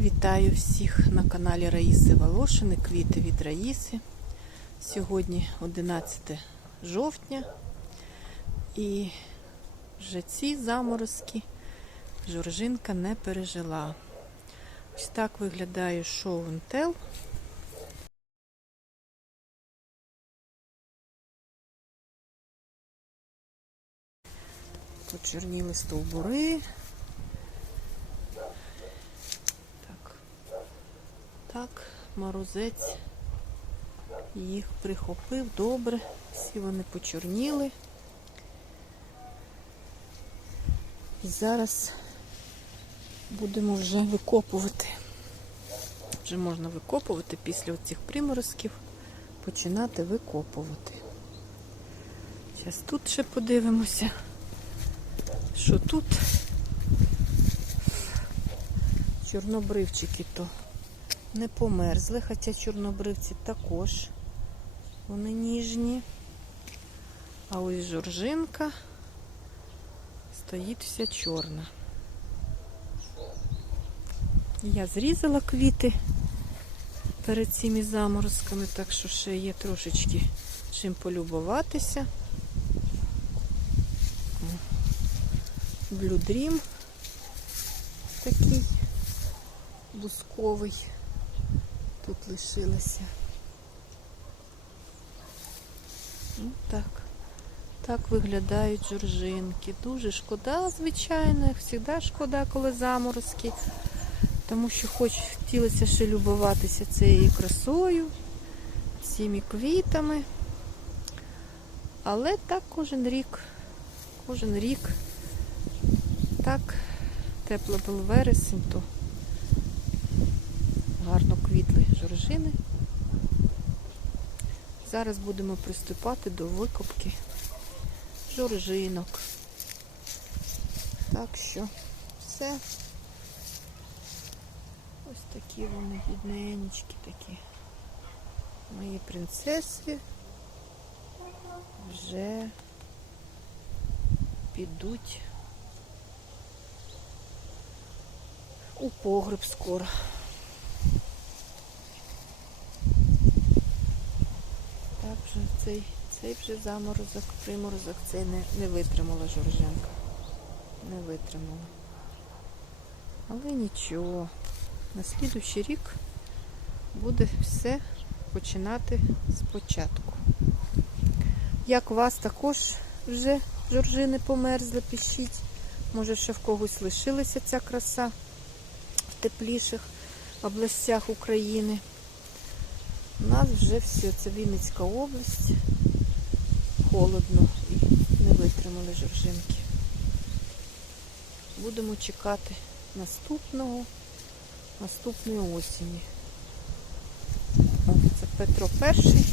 Вітаю всіх на каналі Раїси Волошини, квіти від Раїси. Сьогодні 11 жовтня і вже ці заморозки жоржинка не пережила. Ось так виглядає шоу Тел. Почерніли стовбури. Так, так, морозець їх прихопив добре, всі вони почорніли. І зараз будемо вже викопувати. Вже можна викопувати після цих приморозків, починати викопувати. Зараз тут ще подивимося, що тут чорнобривчики то не померзли, хоча чорнобривці також вони ніжні. А ось жоржинка стоїть вся чорна. Я зрізала квіти перед цими заморозками, так що ще є трошечки чим полюбуватися. Dream такий бусковий тут лишилося. Ну так. Так виглядають жоржинки. Дуже шкода, звичайно, завжди шкода, коли заморозки. Тому що хоч хотілося ще любуватися цією красою, цими квітами. Але так кожен рік, кожен рік так тепло був вересень, то жоржини. Зараз будемо приступати до викопки жоржинок. Так що все. Ось такі вони бідненечкі такі. Мої принцеси вже підуть у погреб скоро. Так вже цей, цей вже заморозок, приморозок, цей не, не витримала жоржинка. Не витримала. Але нічого. На слідуючий рік буде все починати спочатку. Як у вас також вже жоржини померзли, пишіть. Може, ще в когось лишилася ця краса в тепліших областях України. У нас вже все, це Вінницька область. Холодно і не витримали жоржинки. Будемо чекати наступного, наступної осені. Це Петро перший.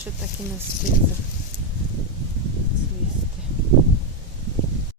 Ще так і не встиг